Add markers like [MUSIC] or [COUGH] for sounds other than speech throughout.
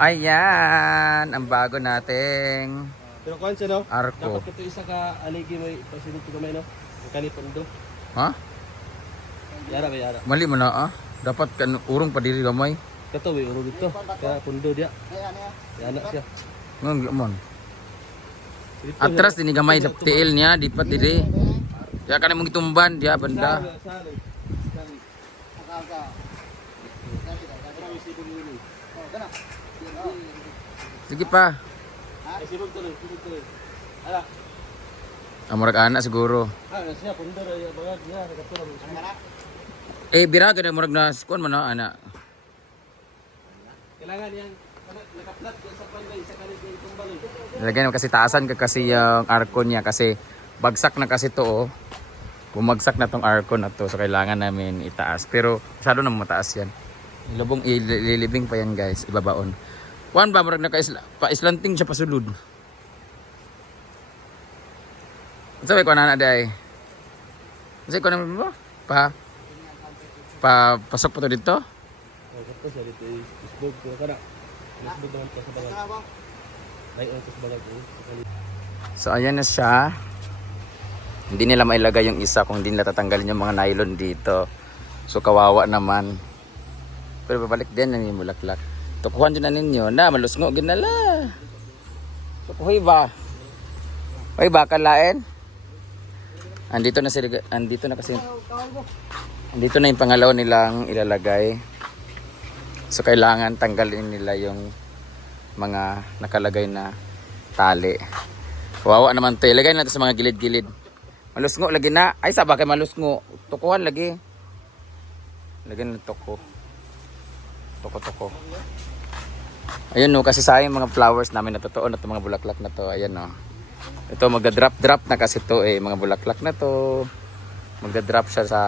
Ayan, ang bago nating Pero kuhan siya no? arko. Dapat ito isa ka aligi may pasilip ko gamay no? Ang kanipondo. Ha? Yara ba yara? Mali mo na ah. Dapat kan urong pa diri gamay. Kato may uro dito. Kaya pundo dia. Yana siya. Ngon mon. Dito, Atras ini gamay sa tiil niya, di pa diri. Ya kan mong itumban dia. Sali. Sige pa. Ay, sibog tuloy, sibog tuloy. Ala. Amurag anak siguro. Ah, siya pundo ra ya bagag niya nakatulong. Eh bira gid murag na kuan man na anak. Kailangan yang nakaplat sa panday sa kanil yung tumbaloy. Lagyan mo kasi taasan ka kasi yung arko niya kasi bagsak na kasi to oh. Bumagsak na tong arko na to so kailangan namin itaas. Pero masyado na mataas yan. Ilubong ililibing pa yan guys, ibabaon. Kuan ba murag naka pa islanting siya pasulod. Unsa may kuan na day? Unsa kuan na mo? Pa pa pasok pa to dito? Siya dito is isbog ko kana. Isbog naman pa sa ko. So ayan na siya. Hindi nila mailagay yung isa kung hindi nila tatanggalin yung mga nylon dito. So kawawa naman. Pero babalik din na yung mulaklak. Tukuhan din na ninyo. Na, malusngo ginala. Tukuhay ba? Hoy ba, kalain? Andito na sila, andito na kasi. Andito na yung pangalaw nilang ilalagay. So kailangan tanggalin nila yung mga nakalagay na tali. Wawa naman to. Ilagay natin sa mga gilid-gilid. Malusngo lagi na. Ay, saba kay malusngo. Tukuhan lagi. Lagyan ng tuko. Tuko-tuko. Ayun no, kasi sayang mga flowers namin na totoo na to mga bulaklak na to. Ayan no. Ito magda-drop-drop na kasi to eh. Mga bulaklak na to. Magda-drop siya sa...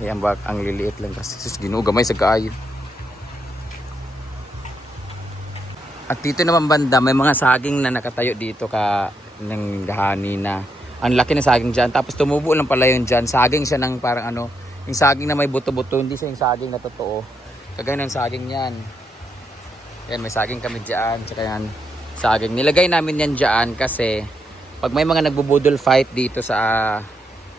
Ayan ba, ang liliit lang kasi. Sus, ginugamay sa kaayo. At dito naman banda, may mga saging na nakatayo dito ka ng gahani na. Ang laki ng saging dyan. Tapos tumubo lang pala yun dyan. Saging siya ng parang ano, yung saging na may buto-buto. Hindi siya yung saging na totoo. Kagaya ng saging yan. Yan, may saging kami dyan. Tsaka yan, saging. Nilagay namin yan dyan kasi pag may mga nagbubudol fight dito sa ah,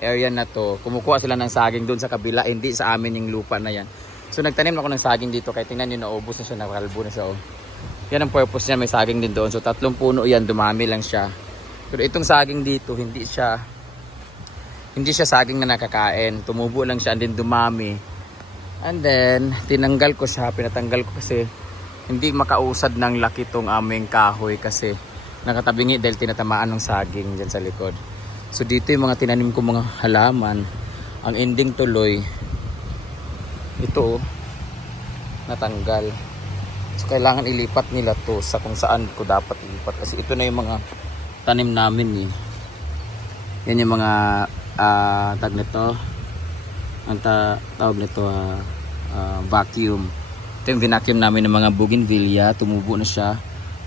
area na to, kumukuha sila ng saging doon sa kabila, hindi sa amin yung lupa na yan. So nagtanim ako ng saging dito, kaya tingnan nyo, naubos na siya, nakalbo na siya. Oh. Yan ang purpose niya, may saging din doon. So tatlong puno yan, dumami lang siya. Pero itong saging dito, hindi siya hindi siya saging na nakakain. Tumubo lang siya and then dumami. And then, tinanggal ko siya, pinatanggal ko kasi hindi makausad ng laki tong aming kahoy kasi nakatabingi dahil tinatamaan ng saging dyan sa likod. So dito yung mga tinanim ko mga halaman. Ang ending tuloy, ito oh, natanggal. So kailangan ilipat nila to sa kung saan ko dapat ilipat kasi ito na yung mga tanim namin eh. Yan yung mga ah tag nito. Ang ta tawag nito ah, ah, vacuum. Ito yung vinacuum namin ng mga bougainvillea. Tumubo na siya.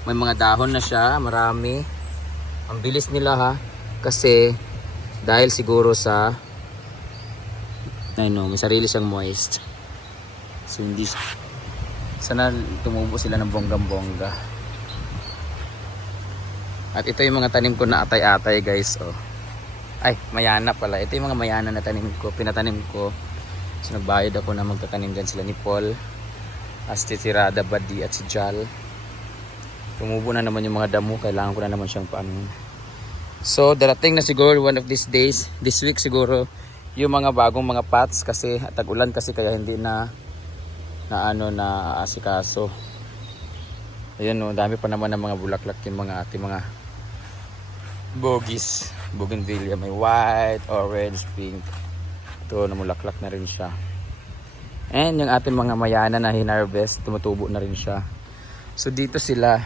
May mga dahon na siya. Marami. Ang bilis nila ha. Kasi dahil siguro sa ano, may sarili siyang moist. So hindi sana tumubo sila ng bonggang-bongga. At ito yung mga tanim ko na atay-atay guys. Oh. Ay, mayana pala. Ito yung mga mayana na tanim ko. Pinatanim ko. So nagbayad ako na magtatanim dyan sila ni Paul. Asti si Rada Badi at si Jal. Tumubo na naman yung mga damo. Kailangan ko na naman siyang paano. So darating na siguro one of these days. This week siguro yung mga bagong mga pots kasi tag-ulan kasi kaya hindi na na ano na asikaso. Ayun no, dami pa naman ng mga bulaklak yung mga ating mga bogies. Bougainvillea may white, orange, pink. Ito namulaklak na rin siya. And yung ating mga mayana na hinarvest, tumutubo na rin siya. So dito sila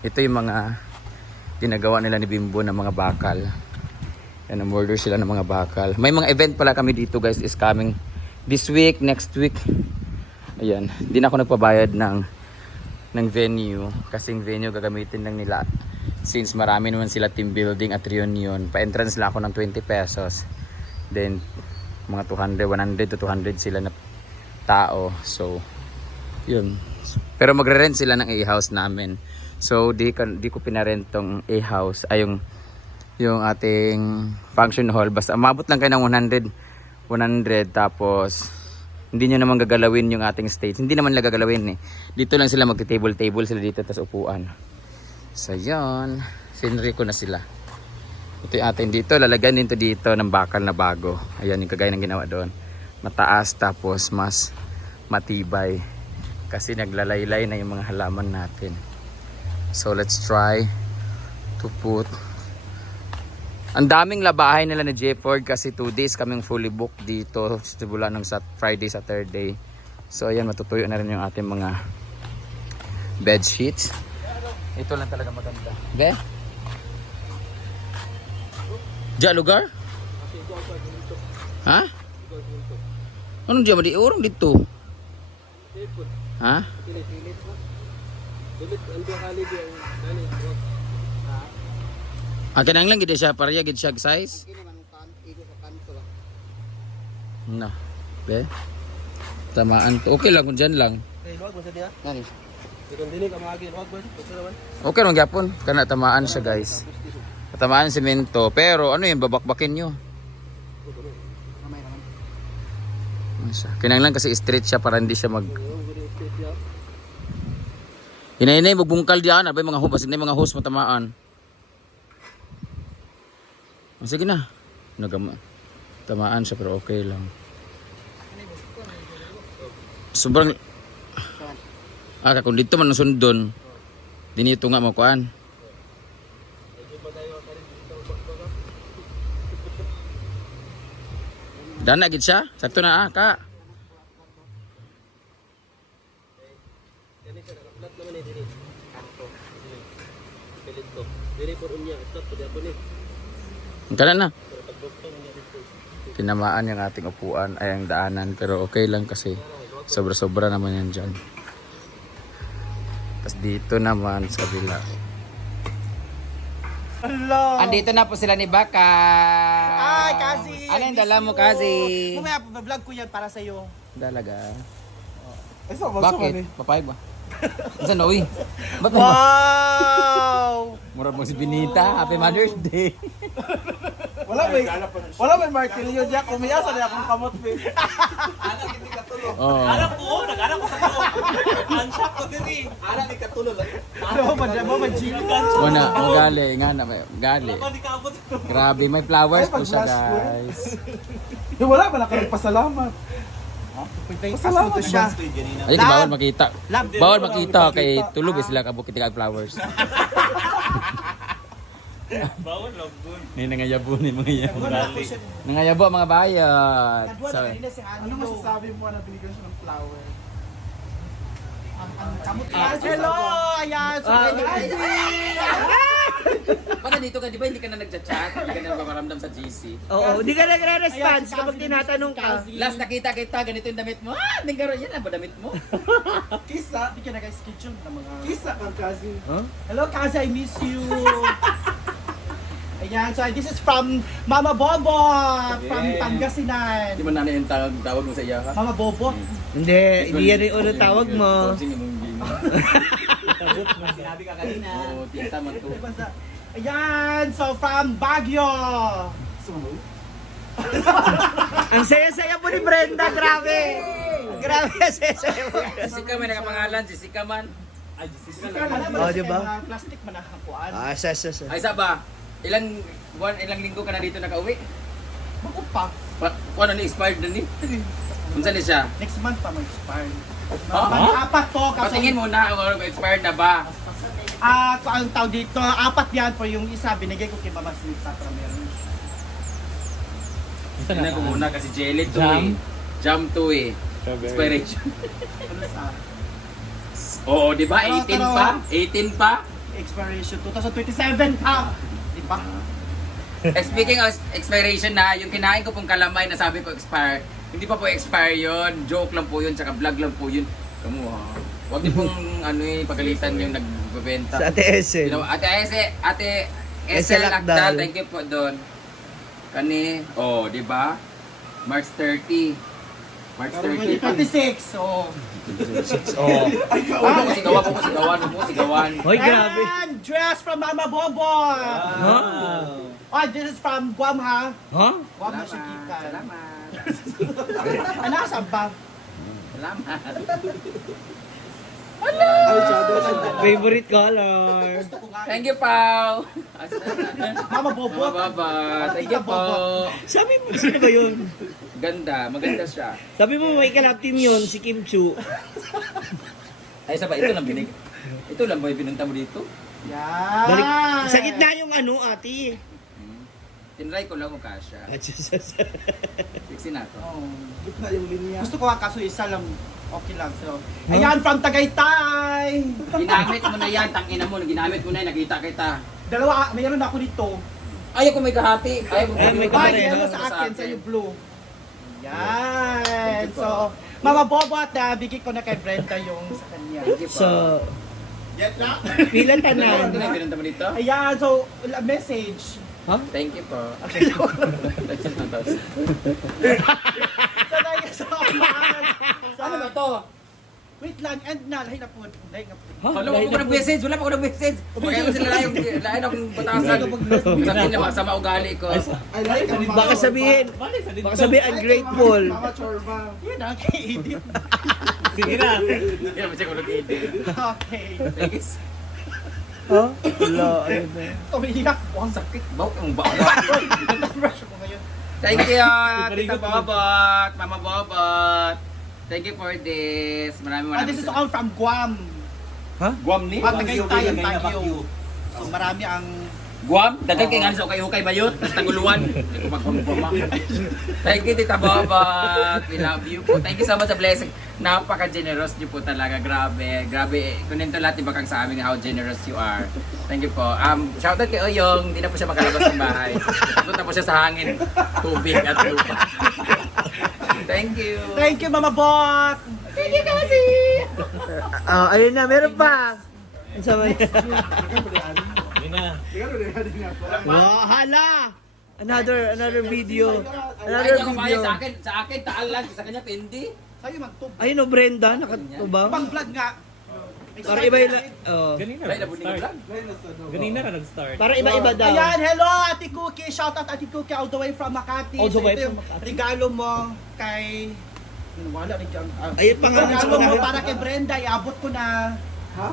ito yung mga ginagawa nila ni Bimbo ng mga bakal. Yan, murder sila ng mga bakal. May mga event pala kami dito guys is coming this week, next week. Ayan, hindi na ako nagpabayad ng ng venue kasi yung venue gagamitin lang nila since marami naman sila team building at reunion pa-entrance lang ako ng 20 pesos then mga 200, 100 to 200 sila na tao. So, yun. Pero magre-rent sila ng A-house namin. So, di, ko- di ko pinarent tong A-house, ay yung, yung ating function hall. Basta umabot lang kayo ng 100, 100 tapos hindi nyo naman gagalawin yung ating stage. Hindi naman nila gagalawin eh. Dito lang sila magti-table-table sila dito tapos upuan. So, yun. Sinri ko na sila. Ito yung atin dito. Lalagyan din to dito ng bakal na bago. Ayan yung kagaya ng ginawa doon. Mataas tapos mas matibay. Kasi naglalaylay na yung mga halaman natin. So let's try to put ang daming labahay nila ni Jefford kasi 2 days kaming fully booked dito simula ng sa Friday sa Thursday. So ayan matutuyo na rin yung ating mga bed sheets. Ito lang talaga maganda. Be? Diya lugar? Ha? Anong diya di urong dito? Ha? Pilit, ang lang gid siya pareha gid siya size. No. Be? Tamaan to. Okay lang kung dyan lang. Eh, luwag mo sa diha. Nani? Okay lang gyapon. Kana tamaan siya guys. Tamaan semento. Pero ano yun, babakbakin nyo. Ano? Kinang lang kasi straight siya para hindi siya mag... Hinay-hinay, magbungkal diyan. Abay mga hubas, hindi mga hose matamaan. Oh, sige na. Nagama. Tamaan siya pero okay lang. Sobrang... Ah, kung dito man nasundon, dinito nga makuan. Dana gid siya. Sakto na ah, ka. Kani siya nakaplat naman eh dili. Kanto. Dili. Pilit ko. Dili po unya. Stop po diha po ni. Kana na. Tinamaan yung ating upuan ay ang daanan pero okay lang kasi sobra-sobra naman yan dyan dito naman sa bila Hello! andito na po sila ni Baka Ay, kasi! ano yung dala mo kasi Mamaya, vlog ko yan para sa'yo. dalaga Ay, so, bakit? papayag ba? Saan uwi? Ba't [LAUGHS] wow. Wow! Murad mo si Binita. Happy Mother's Day. [LAUGHS] Wala may, wala may martilyo diya. Kumiyasa na akong kamot, be. [LAUGHS] Oh. Oo, nag-anak ko sa to. Unshot ko din eh. Anak ni katulog. Ano ba, mo mag-gino ka? Muna, magali. Nga na, may- gali. Abot. Grabe, may flowers po siya guys. Yung wala ba na kang pasalamat? Pasalamat to siya. Ay, di bawal makita. Bawal makita kay tulog eh sila kabukit kay flowers. [LAUGHS] [LAUGHS] Bawal po. May nangayabo ni mga yan. Nangayabo ang mga bayad. So, Ano masasabi mo na binigyan siya ng flower? Ang ang kamot Hello! Ayan! So, Paano [LAUGHS] dito ka? Di ba hindi ka na nagchat-chat? Hindi ka na nagpaparamdam sa GC? Oo, hindi ka nagre-response kapag tinatanong ka. Last nakita kita, ganito yung damit mo. Ah, nagkaroon yan. Ano ba damit mo? [LAUGHS] Kisa, di ka nag-schedule ng mga... Kisa kang kasi. Hello, kasi I miss you. Ayan, so this is from Mama Bobo from Yeah. Pangasinan. Di ba nanay yung tawag, tawag mo sa iya ka? Mama Bobo. Hindi, hindi yan yung unang tawag mo. [LAUGHS] Sinabi ka kanina. Oo, tita man to. Ayan, so from Baguio. [LAUGHS] Ang saya-saya mo ni Brenda, grabe. Grabe, ang saya-saya mo. Jessica may nakapangalan, Jessica man. Oh, di ba? Mga plastic man nakakuan. Ah, sa, sa, sa. Ay, sa ba? Ilang buwan, ilang linggo ka na dito nakauwi? Bago pa. Pa, kung ano ni expired na ni? Kung saan ni siya? Next month pa mag-expire. Ha? Mga Apat to. Kasi, Patingin muna kung ano expired na ba? Ah, kung ang tawag dito, apat yan po yung isa binigay ko kay Mama Sita para meron. Tingnan ko muna kasi jelly to eh. Jam to eh. Expiration. Ano sa Oo, di ba? Taro, 18 taro. pa? 18 pa? expiration 2027 pa. Ba? Eh, Speaking of expiration na, yung kinain ko pong kalamay na sabi ko expire, hindi pa po expire yon Joke lang po yun, tsaka vlog lang po yun. Kamu ha. Huwag niyo pong [LAUGHS] ano eh, pagalitan yung nagbebenta. Sa Ate Esen. Ginawa- Ate Ese, Ate Ese Ese Lakdal. Lakdal, thank you po doon. Kani, oh, di ba? March 30. March 30. 26, so... Oh. [LAUGHS] Huwag mo sigawan, huwag mo sigawan, mo sigawan. Hoy, grabe. And dress from Mama Bobo! Huh? Oh, this is from Guam, ha? Huh? Guam na siya kita. Salamat. Ano ka sa bag? Salamat. Favorite color. Thank you, Pao. Mama Bobo? Mababa. Thank you po. Sabi mo, sino ba yun? Ganda, maganda siya. Sabi mo may kalap team yun, si Kim Chu. Ay, isa ba? Ito lang binig. Ito lang ba yung pinunta mo dito? Yan! Balik, sa gitna yung ano, ate. Tinry ko lang kung kasha. [LAUGHS] Fixin na to. Oh. Gusto ko nga kaso isa lang okay lang. So, ayan from Tagaytay. Ginamit mo na yan, tangina mo. Ginamit mo na yan, nakita kita. Dalawa, ah, mayroon ako dito. Ayaw ko may kahati. Ayaw ko Ay, may Bye, Pareho yellow sa akin, sa yung blue. Yan. So, mga bobo at uh, bigay ko na kay Brenda yung sa kanya. Thank you po. So, [LAUGHS] pila tanan. yung dito? Ayan, so, la- message. Thank you po. So, [LAUGHS] dahil sa Ano ba to? Wait lang, end na. Lahi na po. Lahi na po. Wala ako nag-message, wala pa ako nag-message. Kaya ko sila layong, lain akong batasan. Sabihin na masama ugali ko. Baka sabihin, baka sabihin ungrateful. Yun ang kay-edit. Sige na. Hindi naman siya ko nag-edit. Okay. Thank you. Huh? Wala, [LAUGHS] ayun na. Umiiyak po ang sakit. Bawak ang bawak. Brush ko ngayon. Thank you, [LAUGHS] Tita Bobot, Mama Bobot. Thank you for this. Maraming Ah, maraming this is all from Guam. Guam ni? Ah, Tagaytay ang Baguio. So, marami ang Guam? Dagan kay nga sa ukay-ukay bayot. Ko magpamugwama. Thank you, Tita Bobot. We love you po. Thank you so much sa blessing. Napaka-generous niyo po talaga. Grabe. Grabe. Kunin to lahat ibakang sa amin how generous you are. Thank you po. Um, shoutout kay Oyong. Hindi na po siya makalabas ng bahay. Punta po siya sa hangin, tubig at lupa. Thank you. Thank you, Mama Bot! Thank you, Kasi! Ah, ayun na, meron pa. Ang sama niya. Wow, hala! Another, another video. Another ako video. sa akin. Sa akin, taal lang. Sa kanya, pindi. Sa'yo magtub. Ayun o, Brenda, nakatubang. Ibang vlog nga. Para iba-iba. Oh. Ganina Ay, na nabunin ko nag-start. lang. Ganina na nag-start. Para iba-iba daw. Ayan, hello Ate Cookie. Shout out Ate Cookie all the way from Makati. All the way ito yung from Makati. regalo mo kay... Wala rin dyan. Ah, Ayun pa nga. regalo mo para kay Brenda. Iabot ko na... Ha?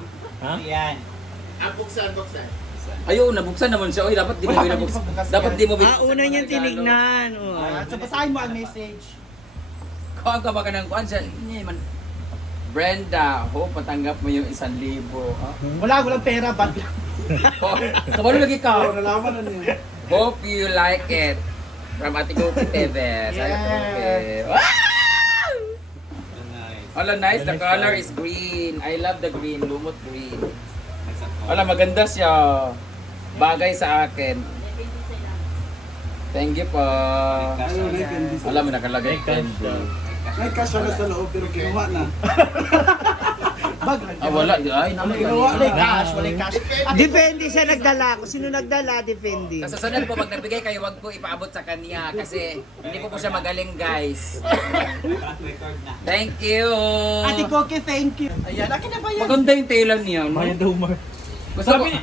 Ayaw, nabuksan naman siya. Oy, dapat di mo Wala binabuksan. hindi pa bukas Dapat yan. di mo Ah, binabuksan una mga niyang regalo. tinignan. Oh. Ah, so basahin mo ang message. Kuhaan ka ba ka ng kuhaan siya? Hindi man. Brenda, ho, patanggap mo yung isang libo. Ha? Wala, walang pera. Bad lang. [LAUGHS] Oh, kabalo lagi ka. Hope you like it. From Ate Tevez. Ate Yeah. Cookie. Wow! Ala, nice. The color is green. I love the green. Lumot green. Ala, maganda siya. Bagay sa akin. Thank you po. Alam mo, nakalagay candy. May kasya na sa loob pero kinuha na. [LAUGHS] Bag. Ah, wala. Ay, naman. Wala yung cash, wala yung cash. Depende siya nagdala. Kung sino nagdala, depende. Sa susunod po, pag nagbigay kayo, wag po ipaabot sa kanya kasi hindi po po siya magaling, guys. Thank you. Ate Cookie, thank you. Ayan, akin na ba yan? Maganda yung tailor niya, no? Maya daw, Mar. Gusto ko, Sabi,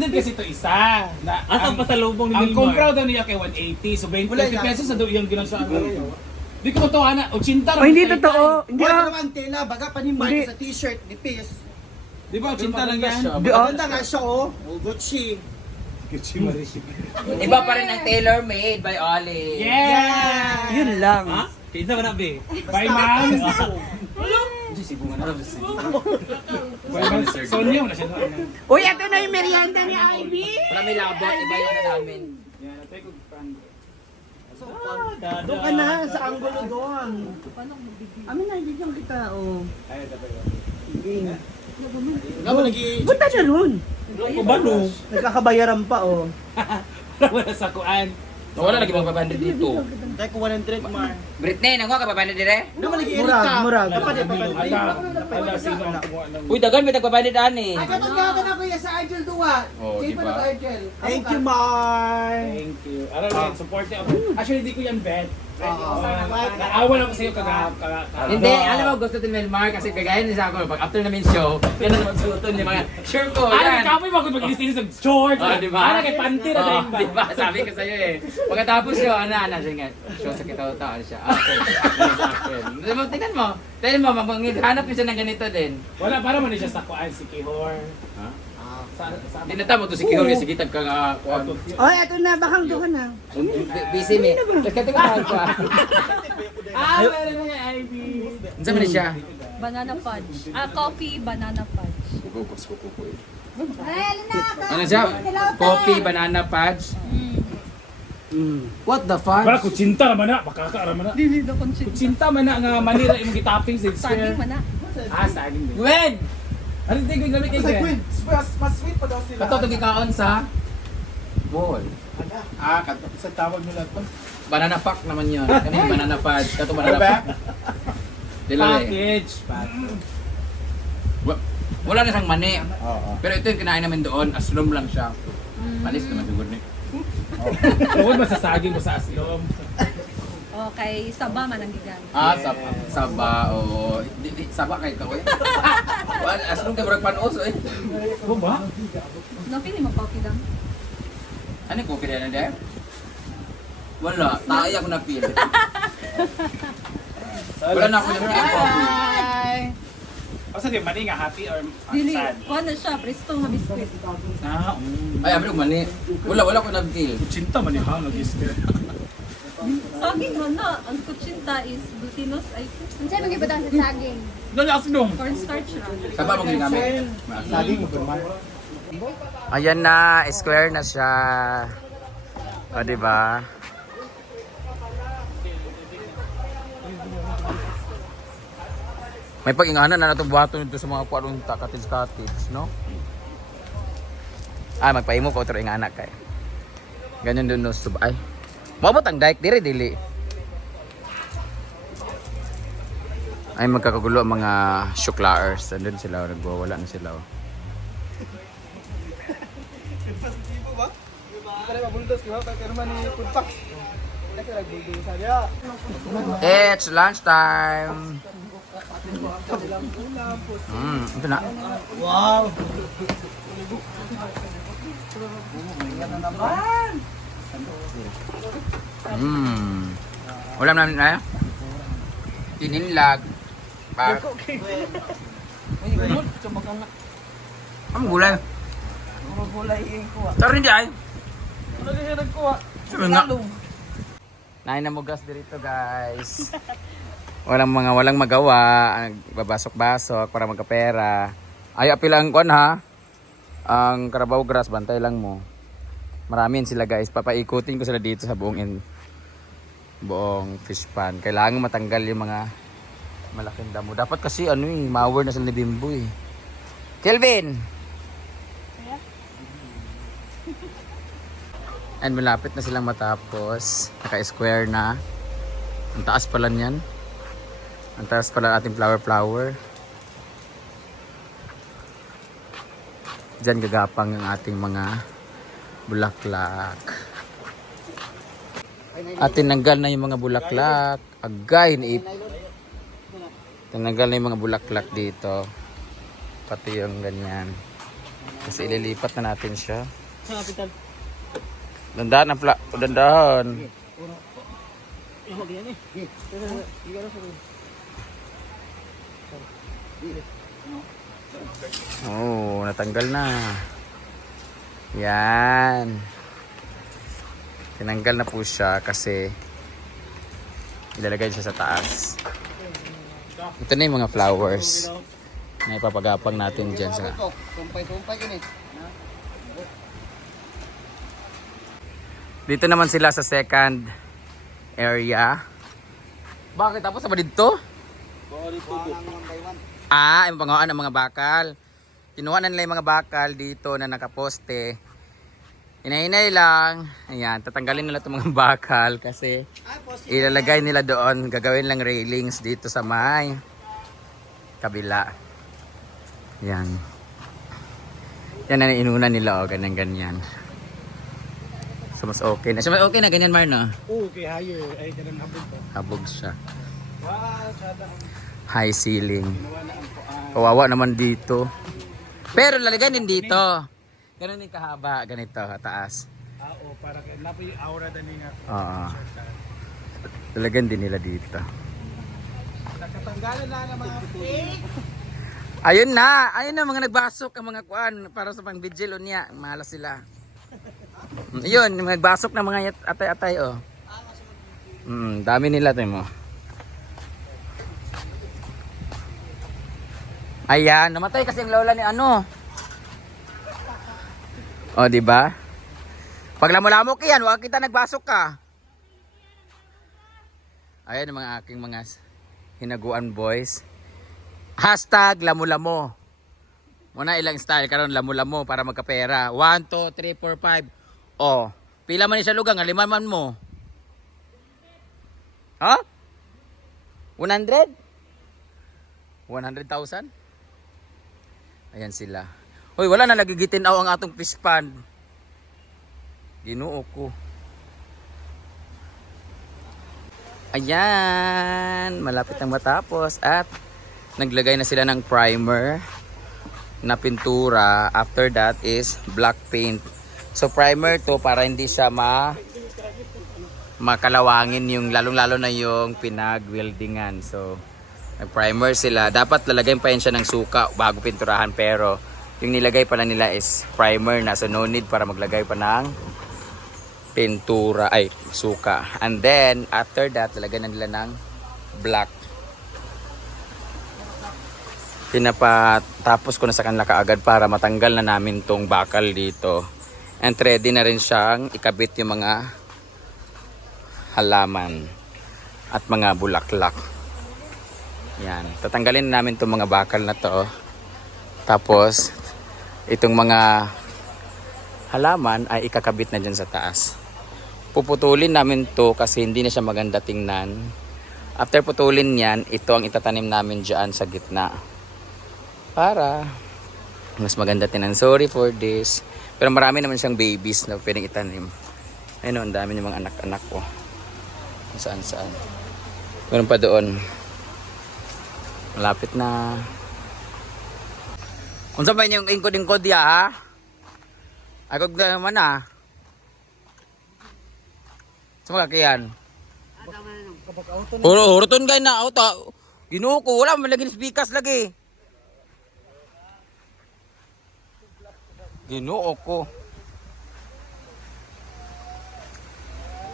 200 kasi ito isa. Na, Asa pa sa lubong ni Ang Wilmar? kumpraw daw niya kay 180. So 20 Wala yan. pesos na daw iyang ginang sa ano. Di ko totoo na. 80 Oh, hindi totoo. Hindi Wala ah. naman tela, baga pa Hindi. sa t-shirt ni Pies. Di ba 80 lang yan? Di ah. Maganda nga siya oh. Oh, Gucci. iba pa rin ang tailor made by Ollie. Yeah! Yun lang. Ha? Pinsa ba na, be? By. By man. Sonya na siya. doon. Uy, ito na yung merienda ni Ivy. Wala may labot, iba yung ano namin. Yan, natay ko pan. Doon ka na, sa anggulo doon. Amin na, bigyan kita, oh. Ay, dapat Nga mo lagi. Punta na ba, no? Nagkakabayaran pa, oh. [LAUGHS] Wala sa kuan. Wala lagi mga babanda dito. Dahil ko 100 Mar. Britney, nangwa ka babanda dire? Nga mo lagi Murag, Erika. murag. Dapat eh, dapat eh. Ala, ala sino ang kumuha ng Uy, dagan may nagbabanda ani. Ay, katagyaban ako yan sa Argel Dua. Oh, di ba? Thank you, Mar. Thank you. Ano rin, support niya ako. Actually, di ko yan bet. Naawa lang ko sa'yo kaga... kaga- kaga- Hindi, alam mo, gusto din Melmar kasi kagaya niya sa ako, pag after namin show, yan na naman suoton niya mga, sure ko, Ano, yan. kapoy mo kung mag-ilis ng short. Oh, di ba? Ano kay panty na Oh, dahil ba? di ba? Sabi ko sa'yo eh. Pagkatapos yun, ano, ano, siya nga, show sa kitaw-taw, ano siya. Ano sa akin. Di ba, Tingnan mo, tingnan mo, mapangit, hanap niya siya ng ganito din. Wala, para man siya sa kuan si Kihor. Na tamo to si Kihori, sige tag ka nga. kuwan. Oy, ito na, bakang doon na. Busy me. Tapos katingahan pa. ah, meron na. Ano sabi niya siya? Banana fudge. Ah, coffee, banana fudge. Ano siya? Coffee, banana fudge. What the fuck? Wala, kutsinta naman na. Makaka naman na. Dili do consider. Kutsinta man na nga manira imong gitapping sa Saging man na. Ah, saging. Gwen! Ano din ko gamit kay Kasi Gwen? Queen, mas, mas sweet pa daw sila. Kato ito gikaon sa bowl. Ah, kato. Sa tawag nila to. Banana pack naman yun. Kani banana fudge. Kato banana pack. Dila eh. Package. Package. Wa- Wala na siyang mani. Oo. Pero ito yung kinain namin doon. Aslom lang siya. Malis naman siguro ni. Tungkol ba sa saging mo sa aslom? Okay, saba man ang gigan. Ah, sab saba o di, di, saba kay ka [LAUGHS] Wala aslom kay murag panos eh. Ano ba? No, pili mo coffee lang. Ano ko kaya na dahil? Wala, tayo ako na feel. [LAUGHS] Wala na ako na feel coffee. Asa di mani nga happy or Dili, sad? kuha na siya, presto nga biskuit. Ah, um. Ay, abro mani. Wala, wala ko na feel. Kutsinta man yung hangag is Saging man na. Ang kutsinta is glutinous, I think. Ang sabi mo sa saging. Dali aslom. Cornstarch ra. Saba mo ginamit. Saging mo kurma. Ayan na, square na siya. O, di ba? May pag-inganan na natong buhato nito sa mga kwarong cottage-cottage, no? Ah, magpaimo ko otro ingana kay. Ganyan dun no sub ay. Mabot ang dike dire dili. Ay magkakagulo ang mga shuklaers. Andun sila, nagwawala na sila. Oh. Dia. It's lunchtime. Mm, ito na. Wow! Mm. Ulam namin na. Tininlag. Pa. [LAUGHS] Ang gulay. Mga gulay yung kuha. Pero hindi ay. Ano na siya nagkuha? Sabi nga. Nain na mugas dito guys. [LAUGHS] Walang mga walang magawa, babasok-basok para magkapera. Ay apil ang kon ha. Ang Carabao Grass bantay lang mo. Marami yan sila guys. Papaikutin ko sila dito sa buong in, buong fish pan. Kailangan matanggal yung mga malaking damo. Dapat kasi ano eh, mower na sila ni Bimbo eh. Kelvin! [LAUGHS] And malapit na silang matapos. Naka-square na. Ang taas pala niyan. Ang taas pala ating flower flower. Diyan gagapang yung ating mga bulaklak. At tinanggal na yung mga bulaklak. Agay na ip. Tinanggal na yung mga bulaklak dito. Pati yung ganyan. Kasi ililipat na natin siya. Dandahan ang pla... Dandahan. Oh, natanggal na. Yan. Tinanggal na po siya kasi ilalagay siya sa taas. Ito na yung mga flowers na ipapagapang natin dyan sa... Kini. Dito naman sila sa second area. Bakit? Tapos sa dito? Ah, yung pangawaan ng mga bakal. Kinuha na nila yung mga bakal dito na nakaposte. Inahinay lang. Ayan, tatanggalin nila itong mga [LAUGHS] bakal kasi ilalagay nila doon. Gagawin lang railings dito sa may kabila. Yan. Yan na inuna nila o, ganyan ganyan. So mas okay na. So mas okay na ganyan Marno. Oo, kay higher. Ay, ganun habog ko. Habog siya. Wow. High ceiling. Kawawa naman dito. Pero lalagay din dito. Ganun din kahaba, ganito, taas. Ah, oo, para kay napo yung aura dali nga. Oo. Lalagyan din nila dito. Nakatanggalan na ng mga fake. [LAUGHS] Ayun na, ayun na mga nagbasok ang mga kuan para sa pang vigil niya. Mahala sila. [LAUGHS] Yun, nagbasok na mga yat- atay-atay oh. Mm, dami nila 'to mo. Ayan, namatay kasi ang lola ni ano. Oh, di ba? Pag lamok yan, wag kita nagbasok ka. Ayan ang mga aking mga hinaguan boys. Hashtag lamulamo. Muna ilang style karon lamulamo para magkapera. 1, 2, 3, 4, 5. Oh, pila man ni sa lugang, lima man mo. Ha? 100? 100,000? Ayan sila. Hoy, wala na nagigitin ang atong fish pond. Ginoo ko. Ayan, malapit ang matapos at naglagay na sila ng primer na pintura. After that is black paint. So primer to para hindi siya ma makalawangin yung lalong-lalo na yung pinag-weldingan. So nag-primer sila. Dapat lalagyan pa yan siya ng suka bago pinturahan pero yung nilagay pala nila is primer na so no need para maglagay pa ng pintura ay suka. And then after that lalagyan na nila ng black pinapatapos ko na sa kanila kaagad para matanggal na namin tong bakal dito. And ready na rin siyang ikabit yung mga halaman at mga bulaklak. Yan. Tatanggalin na namin tong mga bakal na to. Tapos, itong mga halaman ay ikakabit na dyan sa taas. Puputulin namin to kasi hindi na siya maganda tingnan. After putulin yan, ito ang itatanim namin dyan sa gitna para mas maganda tinan. Sorry for this. Pero marami naman siyang babies na pwedeng itanim. Ayun, ang dami ng mga anak-anak ko. Saan saan. Meron pa doon. Malapit na. Kung saan ba yung ingkod-ingkod ya ha? Agog na naman ah. Sa mga kayan. Uro, uruton kayo na. Auto. Ginoo ko. Wala man lagi speakers lagi. Ginoo ko.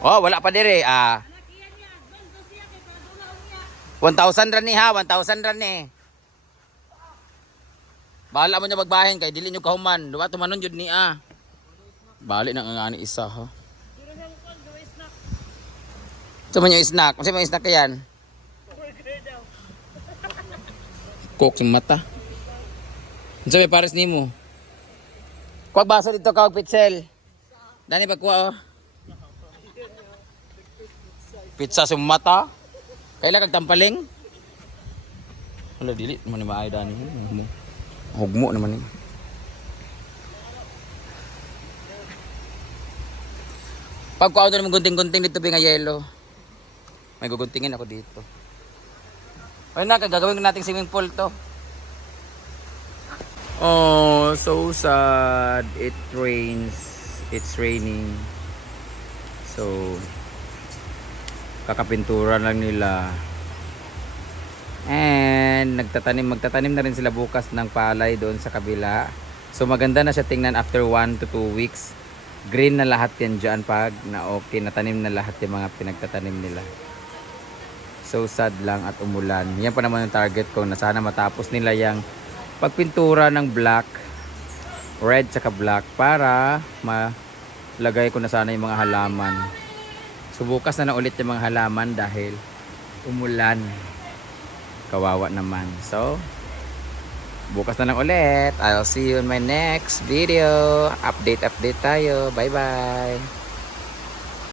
Oh, wala pa dire. Ah. 1,000 ran ni ha, 1,000 ran ni. Bahala mo niya magbahin kay dili nyo kahuman. Duwa tumanon jud ni ah. Bali na nga isa ha. Man yung snack. Kasi may snack yan. Coke mata. Ano may pares ni mo? Kuwag baso dito kawag pitsel. Dani pagkuha oh. Pizza sa mata. Kailan kag tampaling? Wala dili naman ni maay dani. Hugmo. Naman ni. Pagkuha na naman gunting-gunting dito nga yellow. May guguntingin ako dito. Ayun na, gagawin ko nating swimming pool to. Oh, so sad. It rains. It's raining. So, kakapintura lang nila. And nagtatanim, magtatanim na rin sila bukas ng palay doon sa kabila. So maganda na siya tingnan after 1 to 2 weeks. Green na lahat yan dyan pag na okay, natanim na lahat yung mga pinagtatanim nila. So sad lang at umulan. Yan pa naman yung target ko na sana matapos nila yung pagpintura ng black, red tsaka black para malagay ko na sana yung mga halaman. So bukas na na ulit yung mga halaman dahil umulan. Kawawa naman. So, bukas na lang ulit. I'll see you in my next video. Update, update tayo. Bye-bye.